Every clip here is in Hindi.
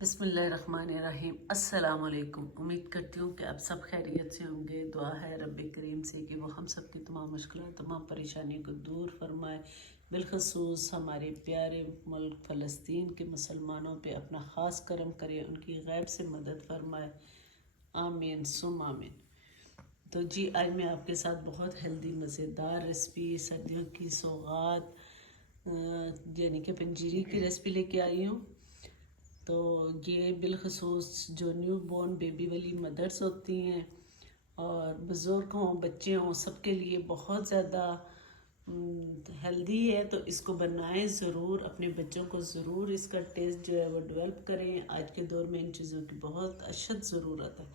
बिस्मिल्लाहिर्रहमानिर्रहीम। अस्सलाम वालेकुम। उम्मीद करती हूँ कि आप सब खैरियत से होंगे। दुआ है रब्बे करीम से कि वो हम सब की तमाम मुश्किलात तमाम परेशानियों को दूर फरमाए। बिलखसूस हमारे प्यारे मुल्क फ़लस्तीन के मुसलमानों पे अपना ख़ास करम करे, उनकी गैब से मदद फरमाए। आमीन सुम आमीन। तो जी आज मैं आपके साथ बहुत हेल्दी मज़ेदार रेसिपी, सर्दियों की सौगात यानी कि पंजीरी की रेसिपी लेके आई हूँ। तो ये बिलखसूस जो न्यू बॉर्न बेबी वाली मदर्स होती हैं और बुज़ुर्ग हों बच्चे हों सबके लिए बहुत ज़्यादा हेल्दी है। तो इसको बनाएं ज़रूर, अपने बच्चों को ज़रूर इसका टेस्ट जो है वो डेवलप करें। आज के दौर में इन चीज़ों की बहुत अशद ज़रूरत है।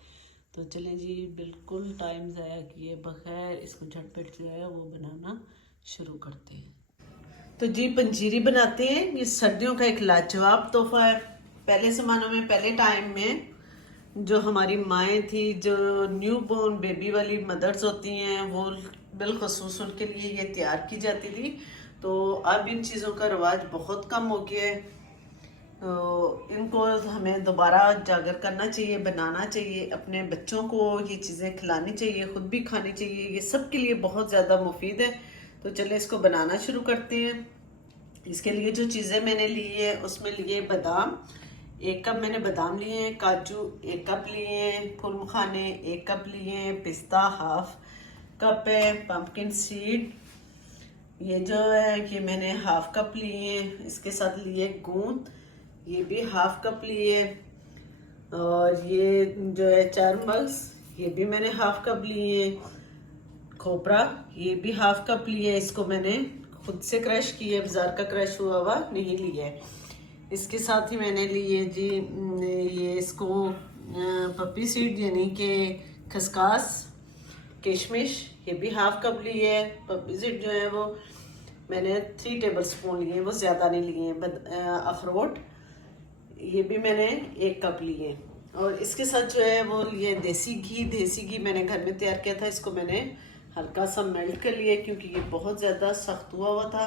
तो चलें जी, बिल्कुल टाइम ज़ाया किए बगैर इसको झटपट जो है वो बनाना शुरू करते हैं। तो जी पंजीरी बनाते हैं। ये सर्दियों का एक लाजवाब तोहफा है। पहले ज़मानों में, पहले टाइम में जो हमारी माएँ थी, जो न्यू बॉर्न बेबी वाली मदर्स होती हैं, वो बिलखसूस उनके लिए ये तैयार की जाती थी। तो अब इन चीज़ों का रवाज बहुत कम हो गया है। तो इनको हमें दोबारा जागर करना चाहिए, बनाना चाहिए, अपने बच्चों को ये चीज़ें खिलानी चाहिए, ख़ुद भी खानी चाहिए। ये सब के लिए बहुत ज़्यादा मुफीद है। तो चलिए इसको बनाना शुरू करते हैं। इसके लिए जो चीज़ें मैंने ली है उसमें लिए बादाम, 1 कप मैंने बादाम लिए हैं। काजू 1 कप लिए हैं। फूल मखाने 1 कप लिए हैं। पिस्ता 1/2 कप है। पम्पकिन सीड ये जो है कि मैंने 1/2 कप लिए हैं। इसके साथ लिए गूंद, ये भी 1/2 कप लिए। और ये जो है 4 मग्स, ये भी मैंने 1/2 कप लिए। खोपरा ये भी 1/2 कप लिए। इसको मैंने खुद से क्रश किए, बाजार का क्रश हुआ हुआ नहीं लिया है। इसके साथ ही मैंने लिए जी ये इसको पपी सीड यानी कि खसकास, किशमिश, ये भी 1/2 कप लिए है। पपी सीड जो है वो मैंने 3 टेबल स्पून लिए, वो ज़्यादा नहीं लिए। अखरोट ये भी मैंने 1 कप लिए। और इसके साथ जो है वो ये देसी घी मैंने घर में तैयार किया था। इसको मैंने हल्का सा मेल्ट कर लिया क्योंकि ये बहुत ज़्यादा सख्त हुआ था।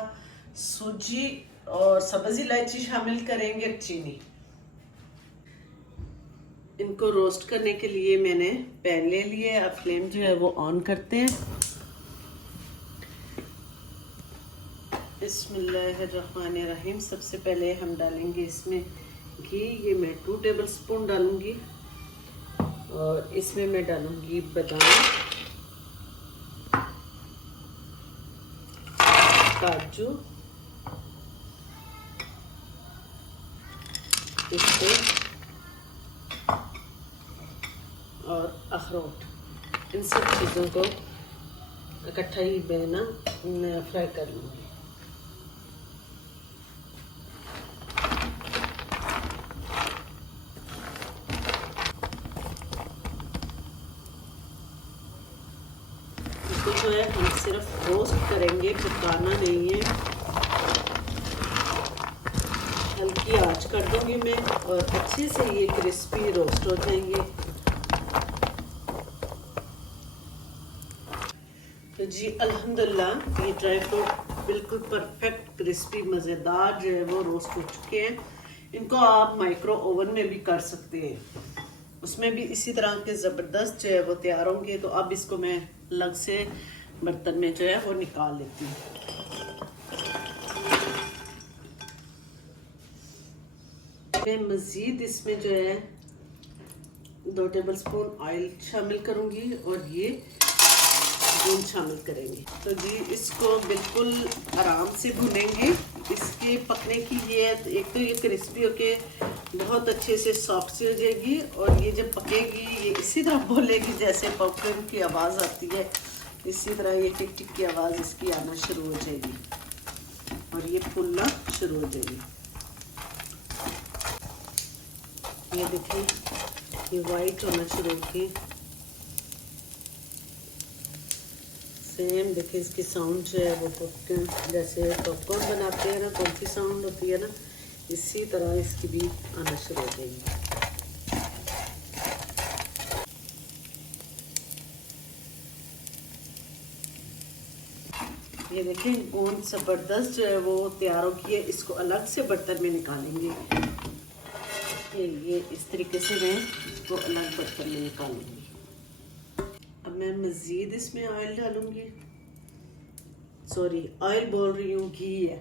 सूजी और सब्ज़ इलायची शामिल करेंगे, चीनी। इनको रोस्ट करने के लिए मैंने पैन ले लिया। अब फ्लेम जो है वो ऑन करते हैं। बिस्मिल्लाहिर्रहमानिर्रहीम। सबसे पहले हम डालेंगे इसमें घी। ये मैं 2 टेबल स्पून डालूंगी। और इसमें मैं डालूंगी बादाम, काजू, पिस्ते और अखरोट। इन सब चीज़ों को इकट्ठा ही मैं फ्राई कर लूँगी। इसको जो है हम सिर्फ रोस्ट करेंगे, पकाना नहीं है। हल्की आंच कर दूंगी मैं और अच्छे से ये क्रिस्पी रोस्ट हो जाएंगे। तो जी अल्हम्दुलिल्लाह ये ड्राई फ्रूट बिल्कुल परफेक्ट क्रिस्पी मज़ेदार जो है वो रोस्ट हो चुके हैं। इनको आप माइक्रो ओवन में भी कर सकते हैं, उसमें भी इसी तरह के ज़बरदस्त जो है वो तैयार होंगे। तो अब इसको मैं अलग से बर्तन में जो है वो निकाल लेती हूँ। मैं मज़ीद इसमें जो है 2 टेबल स्पून ऑयल शामिल करूँगी और ये गूंद शामिल करेंगे। तो जी इसको बिल्कुल आराम से भुनेंगे। इसके पकने की ये एक तो ये क्रिस्पी होके बहुत अच्छे से सॉफ्ट सी हो जाएगी और ये जब पकेगी ये इसी तरह बोलेगी जैसे पॉपकॉर्न की आवाज़ आती है। इसी तरह ये टिक टिक की आवाज़ इसकी आना शुरू हो जाएगी और ये फूलना शुरू हो जाएगी। ये देखिए ये वाइट होना शुरू होगी। सेम देखिए इसकी साउंड जो है वो पॉपकॉर्न, जैसे पॉपकॉर्न बनाते हैं ना कौन सी साउंड होती है ना, इसी तरह इसकी भी आना शुरू हो जाएगी। ये देखिए गूंद ज़बरदस्त जो है वो तैयार हो गई है। इसको अलग से बर्तन में निकालेंगे। ये इस तरीके से मैं इसको अलग बर्तन में निकालूंगी। अब मैं मज़ीद इसमें ऑयल डालूंगी, सॉरी ऑयल बोल रही हूँ, घी है,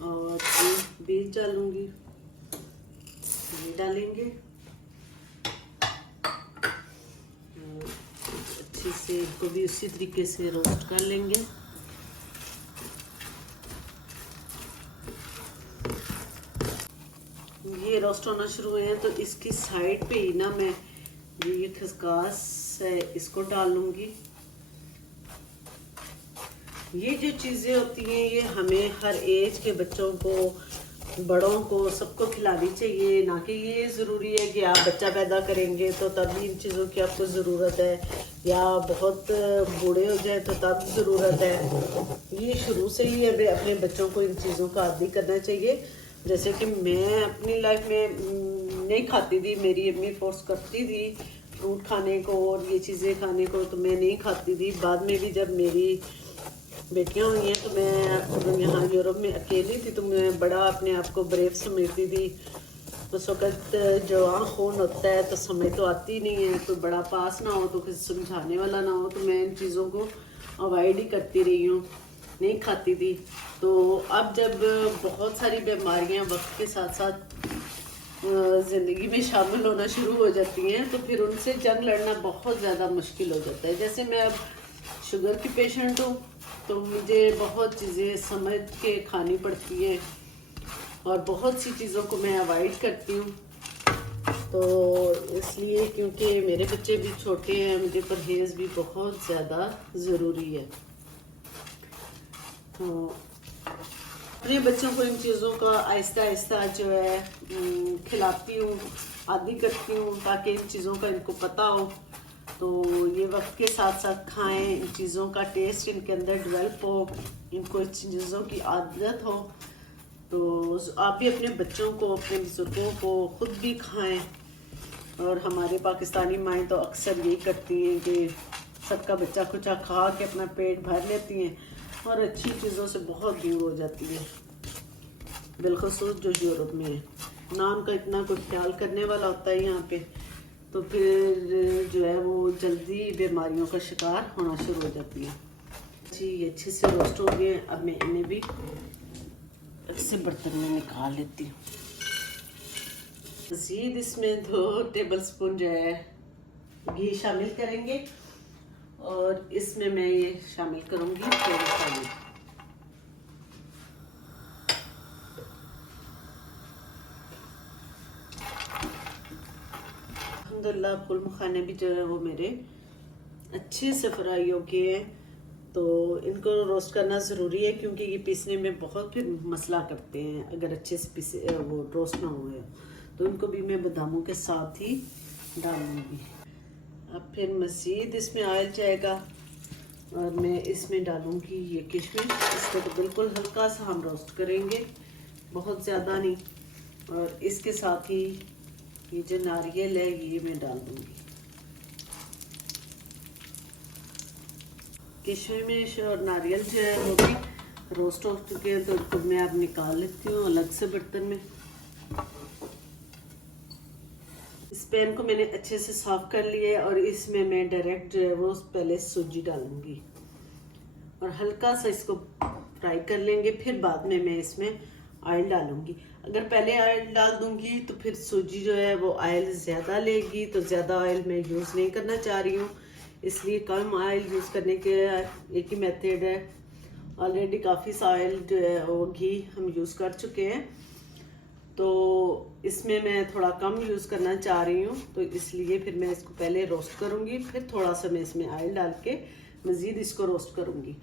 और बीज डालूंगी, ये डालेंगे, अच्छे से इनको भी उसी तरीके से रोस्ट कर लेंगे। ये रोस्ट होना शुरू हुए हैं तो इसकी साइड पे ही ना मैं ये खसकास है इसको डाल लूँगी। ये जो चीज़ें होती हैं ये हमें हर एज के बच्चों को, बड़ों को, सबको खिलानी चाहिए। ना कि ये ज़रूरी है कि आप बच्चा पैदा करेंगे तो तब इन चीज़ों की आपको ज़रूरत है, या बहुत बूढ़े हो जाए तो तब ज़रूरत है। ये शुरू से ही हमें अपने बच्चों को इन चीज़ों का आदी करना चाहिए। जैसे कि मैं अपनी लाइफ में नहीं खाती थी, मेरी अम्मी फोर्स करती थी फ्रूट खाने को और ये चीज़ें खाने को, तो मैं नहीं खाती थी। बाद में भी जब मेरी बेटियां हुई हैं तो मैं यहाँ यूरोप में अकेली थी, तो मैं बड़ा अपने आप को ब्रेव समझती थी। उस वक़्त जवान खून होता है तो समझ तो आती नहीं है, कोई बड़ा पास ना हो तो किसी समझाने वाला ना हो, तो मैं इन चीज़ों को अवॉइड ही करती रही हूँ, नहीं खाती थी। तो अब जब बहुत सारी बीमारियाँ वक्त के साथ साथ ज़िंदगी में शामिल होना शुरू हो जाती हैं तो फिर उनसे जंग लड़ना बहुत ज़्यादा मुश्किल हो जाता है। जैसे मैं अब शुगर की पेशेंट हूँ तो मुझे बहुत चीज़ें समझ के खानी पड़ती हैं और बहुत सी चीज़ों को मैं अवॉइड करती हूँ। तो इसलिए क्योंकि मेरे बच्चे भी छोटे हैं, मुझे परहेज़ भी बहुत ज़्यादा ज़रूरी है। तो अपने बच्चों को इन चीज़ों का आहिस्ता आहिस्ता जो है खिलाती हूँ, आदी करती हूँ, ताकि इन चीज़ों का इनको पता हो, तो ये वक्त के साथ साथ खाएं, इन चीज़ों का टेस्ट इनके अंदर डेवलप हो, इनको इन चीज़ों की आदत हो। तो आप भी अपने बच्चों को, अपने बुजुर्गों को, खुद भी खाएं। और हमारे पाकिस्तानी माएँ तो अक्सर यही करती हैं कि सबका बच्चा कुचा खा के अपना पेट भर लेती हैं और अच्छी चीज़ों से बहुत दूर हो जाती है, बिलखसूस जो यूरोप में है ना, उनका इतना कोई ख्याल करने वाला होता है यहाँ पे, तो फिर जो है वो जल्दी बीमारियों का शिकार होना शुरू हो जाती है। जी ये अच्छे से रोस्ट हो गए, अब मैं इन्हें भी अच्छे बर्तन में निकाल लेती हूँ। मज़ीद इसमें 2 टेबलस्पून जो है घी शामिल करेंगे और इसमें मैं ये शामिल करूँगी थोड़ा सा। अल्हम्दुलिल्लाह फुल मखाने भी जो है वो मेरे अच्छे से फ्राई हो गए हैं। तो इनको रोस्ट करना ज़रूरी है क्योंकि ये पीसने में बहुत फिर मसला करते हैं अगर अच्छे से पीसे वो रोस्ट ना हुए। तो इनको भी मैं बादामों के साथ ही डालूँगी। अब फिर मज़ीद इसमें ऑयल जाएगा और मैं इसमें डालूँगी ये किशमिश। इसको तो बिल्कुल हल्का सा हम रोस्ट करेंगे, बहुत ज़्यादा नहीं। और इसके साथ ही ये जो नारियल है ये मैं डाल दूँगी। किशमिश और नारियल जो है वो भी रोस्ट हो चुके हैं, तो इनको मैं अब निकाल लेती हूँ अलग से बर्तन में। इस पैन को मैंने अच्छे से साफ कर लिया है और इसमें मैं डायरेक्ट जो है वो पहले सूजी डालूंगी और हल्का सा इसको फ्राई कर लेंगे। फिर बाद में मैं इसमें ऑयल डालूंगी। अगर पहले ऑयल डाल दूंगी तो फिर सूजी जो है वो ऑयल ज़्यादा लेगी, तो ज़्यादा ऑयल मैं यूज़ नहीं करना चाह रही हूँ, इसलिए कम ऑयल यूज़ करने के एक ही मेथड है। ऑलरेडी काफ़ी सा ऑयल जो है वो घी हम यूज़ कर चुके हैं, तो इसमें मैं थोड़ा कम यूज़ करना चाह रही हूँ, तो इसलिए फिर मैं इसको पहले रोस्ट करूँगी, फिर थोड़ा सा मैं इसमें ऑयल डाल के मज़ीद इसको रोस्ट करूँगी।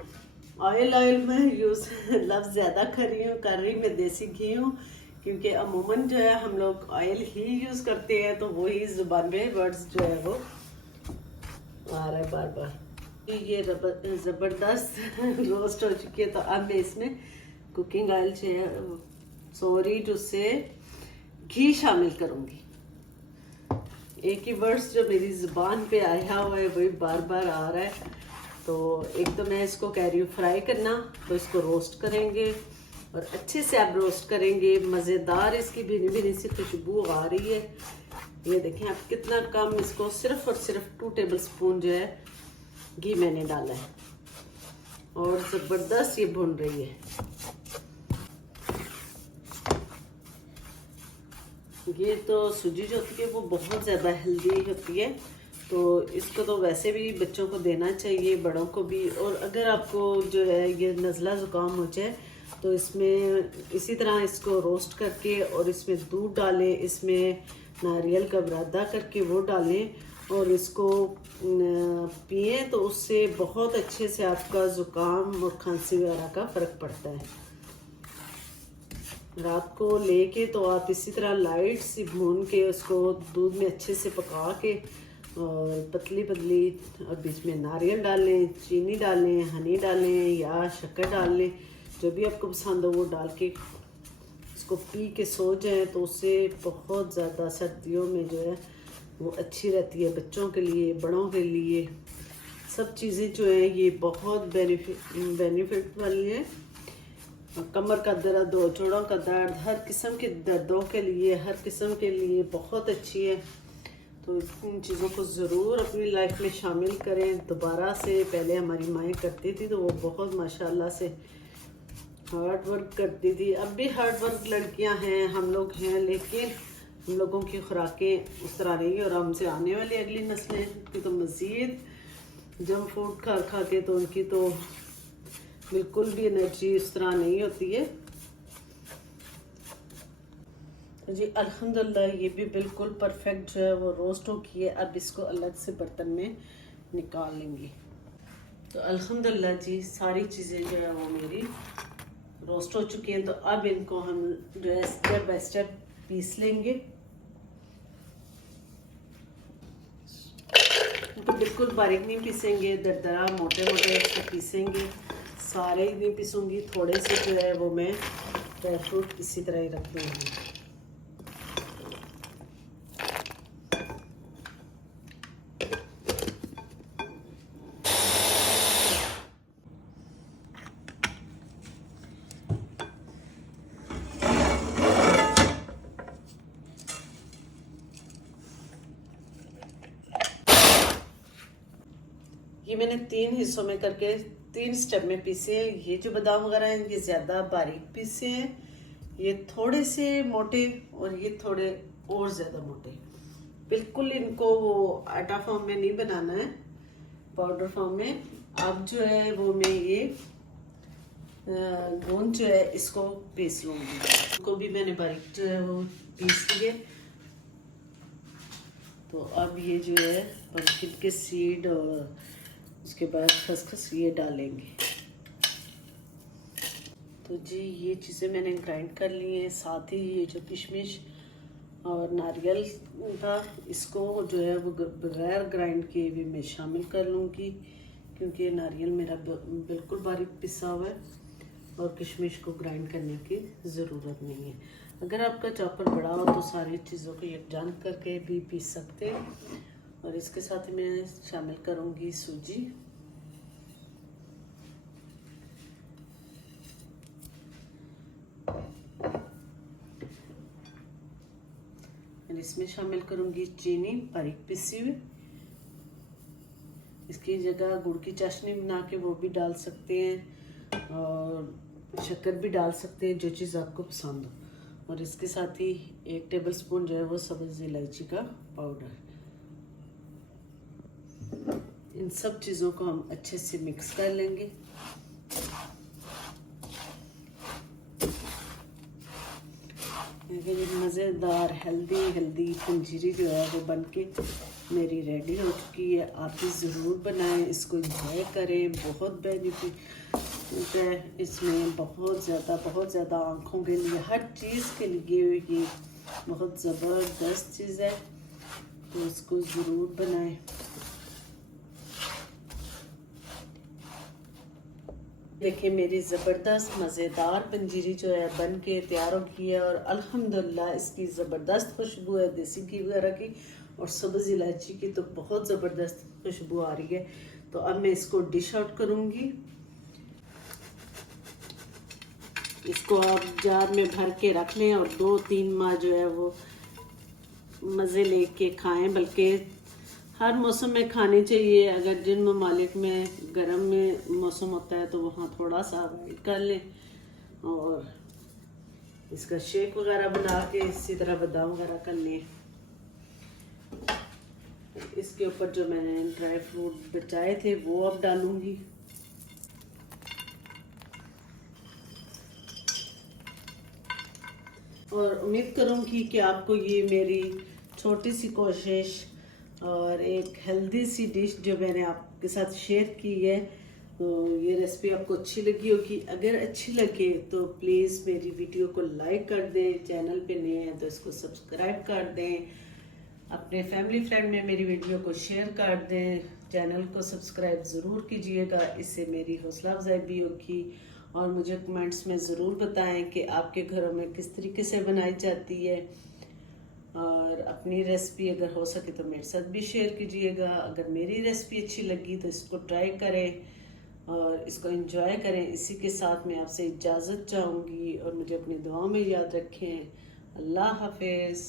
ऑयल में यूज़ लफ्ज़ ज़्यादा कर रही मैं देसी घी हूँ, क्योंकि अमूमन जो है हम लोग ऑयल ही यूज़ करते हैं, तो वही ज़ुबान में वर्ड्स जो है वो आ रहा है बार बार। ये ज़बरदस्त रोस्ट हो चुकी है, तो अब मैं इसमें कुकिंग ऑयल जो है सॉरी टू से घी शामिल करूँगी। एक ही वर्ड्स जो मेरी ज़ुबान पे आया हुआ है वही बार बार आ रहा है। तो एक तो मैं इसको कह रही हूँ फ्राई करना, तो इसको रोस्ट करेंगे और अच्छे से आप रोस्ट करेंगे। मज़ेदार इसकी भीनी भीनी सी खुशबू आ रही है। ये देखें आप कितना कम, इसको सिर्फ और सिर्फ 2 टेबल स्पून जो है घी मैंने डाला है और ज़बरदस्त ये भुन रही है। ये तो सूजी जो होती है वो बहुत ज़्यादा हेल्दी होती है, तो इसको तो वैसे भी बच्चों को देना चाहिए, बड़ों को भी। और अगर आपको जो है ये नज़ला ज़ुकाम हो जाए तो इसमें इसी तरह इसको रोस्ट करके और इसमें दूध डालें, इसमें नारियल का बुरादा करके वो डालें और इसको पिए, तो उससे बहुत अच्छे से आपका ज़ुकाम और खांसी वगैरह का फ़र्क पड़ता है। रात को लेके तो आप इसी तरह लाइट सी भून के उसको दूध में अच्छे से पका के और पतली पतली, और बीच में नारियल डालें, चीनी डालें, हनी डालें या शक्कर डाल लें, जो भी आपको पसंद हो वो डाल के इसको पी के सो जाएं, तो उससे बहुत ज़्यादा सर्दियों में जो है वो अच्छी रहती है। बच्चों के लिए, बड़ों के लिए, सब चीज़ें जो है ये बहुत बेनिफिट वाली हैं। कमर का दर्द हो, जोड़ों का दर्द, हर किस्म के दर्दों के लिए, हर किस्म के लिए बहुत अच्छी है। तो इन चीज़ों को ज़रूर अपनी लाइफ में शामिल करें दोबारा से। पहले हमारी माएँ करती थी तो वो बहुत माशाल्लाह से हार्ड वर्क करती थी। अब भी हार्ड वर्क लड़कियां हैं, हम लोग हैं, लेकिन हम लोगों की खुराकें उस तरह नहीं, और हमसे आने वाली अगली नस्लें की तो मज़ीद जंक फूड खा खा के तो उनकी तो बिल्कुल भी एनर्जी इस तरह नहीं होती है। तो जी अल्हम्दुलिल्लाह ये भी बिल्कुल परफेक्ट जो है वो रोस्ट हो की है। अब इसको अलग से बर्तन में निकाल लेंगे। तो अल्हम्दुलिल्लाह जी सारी चीज़ें जो है वो मेरी रोस्ट हो चुकी हैं। तो अब इनको हम जो है स्टेप बाय स्टेप पीस लेंगे। तो बिल्कुल बारीक नहीं पीसेंगे, दरदरा मोटे मोटे से पीसेंगे। सारे ही नहीं पीसूंगी, थोड़े से जो है वो मैं ड्राई फ्रूट इसी तरह ही रख दूँगी। ये मैंने 3 हिस्सों में करके 3 स्टेप में पीसे हैं। ये जो बादाम वगैरह हैं ये ज़्यादा बारीक पीसे हैं, ये थोड़े से मोटे और ये थोड़े और ज़्यादा मोटे। बिल्कुल इनको वो आटा फॉर्म में नहीं बनाना है, पाउडर फॉर्म में। अब जो है वो मैं ये गूंद जो है इसको पीस लूँगी। इसको भी मैंने बारीक जो है वो पीस लिए। तो अब ये जो है पम्पकिन के सीड और उसके बाद खसखस ये डालेंगे। तो जी ये चीज़ें मैंने ग्राइंड कर ली हैं। साथ ही ये जो किशमिश और नारियल था इसको जो है वो बगैर ग्राइंड किए भी मैं शामिल कर लूँगी, क्योंकि नारियल मेरा बिल्कुल बारीक पिसा हुआ है और किशमिश को ग्राइंड करने की ज़रूरत नहीं है। अगर आपका चॉपर बड़ा हो तो सारी चीज़ों को यकजान करके भी पीस सकते हैं। और इसके साथ ही मैं शामिल करूँगी सूजी। और इसमें शामिल करूँगी चीनी बारीक पिसी हुई। इसकी जगह गुड़ की चाशनी बना के वो भी डाल सकते हैं और शक्कर भी डाल सकते हैं, जो चीज़ आपको पसंद हो। और इसके साथ ही 1 टेबल स्पून जो है वो सब्ज़ इलायची का पाउडर। इन सब चीज़ों को हम अच्छे से मिक्स कर लेंगे। मज़ेदार हेल्दी पंजीरी जो है वो बनके मेरी रेडी हो चुकी है। आप भी ज़रूर बनाएं, इसको एंजॉय करें। बहुत बेनिफिट है इसमें, बहुत ज़्यादा आँखों के लिए, हर चीज़ के लिए ये बहुत ज़बरदस्त चीज़ है। तो इसको ज़रूर बनाएं। देखिए मेरी ज़बरदस्त मज़ेदार पंजीरी जो है बन के तैयार हो गई है और अल्हम्दुलिल्लाह इसकी ज़बरदस्त खुशबू है देसी घी वगैरह की और सब्ज़ इलायची की तो बहुत ज़बरदस्त खुशबू आ रही है। तो अब मैं इसको डिश आउट करूँगी। इसको आप जार में भर के रख लें और 2-3 माह जो है वो मज़े लेके खाएं। बल्कि हर मौसम में खाने चाहिए। अगर जिन ममालिक में गर्म में मौसम होता है तो वहाँ थोड़ा सा अवॉइड कर लें। और इसका शेक वगैरह बना के इसी तरह बादाम वगैरह कर लें। इसके ऊपर जो मैंने ड्राई फ्रूट बचाए थे वो अब डालूंगी। और उम्मीद करूंगी कि आपको ये मेरी छोटी सी कोशिश और एक हेल्दी सी डिश जो मैंने आपके साथ शेयर की है, तो ये रेसिपी आपको अच्छी लगी होगी। अगर अच्छी लगे तो प्लीज़ मेरी वीडियो को लाइक कर दें, चैनल पे नए हैं तो इसको सब्सक्राइब कर दें, अपने फैमिली फ्रेंड में मेरी वीडियो को शेयर कर दें, चैनल को सब्सक्राइब ज़रूर कीजिएगा। इससे मेरी हौसला अफजाई भी होगी। और मुझे कमेंट्स में ज़रूर बताएं कि आपके घरों में किस तरीके से बनाई जाती है। और अपनी रेसिपी अगर हो सके तो मेरे साथ भी शेयर कीजिएगा। अगर मेरी रेसिपी अच्छी लगी तो इसको ट्राई करें और इसको एंजॉय करें। इसी के साथ मैं आपसे इजाज़त चाहूँगी और मुझे अपनी दुआओं में याद रखें। अल्लाह हाफिज़।